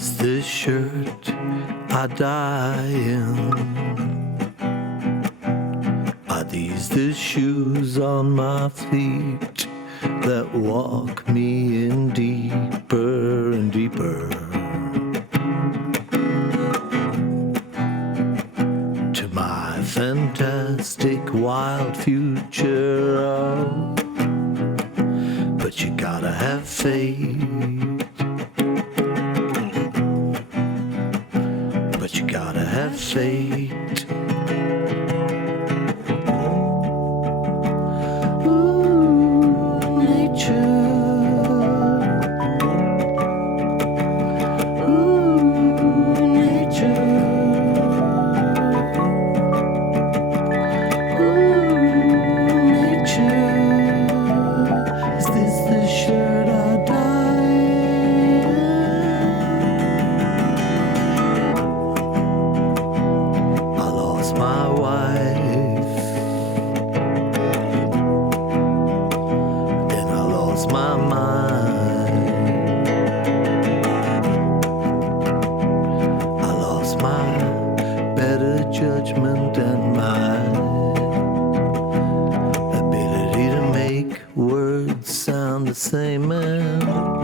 this the shirt I die in? Are these the shoes on my feet that walk me in deeper and deeper to my fantastic wild future? Oh, but you gotta have faith. But you gotta have faith. Judgment and my ability to make words sound the same, man.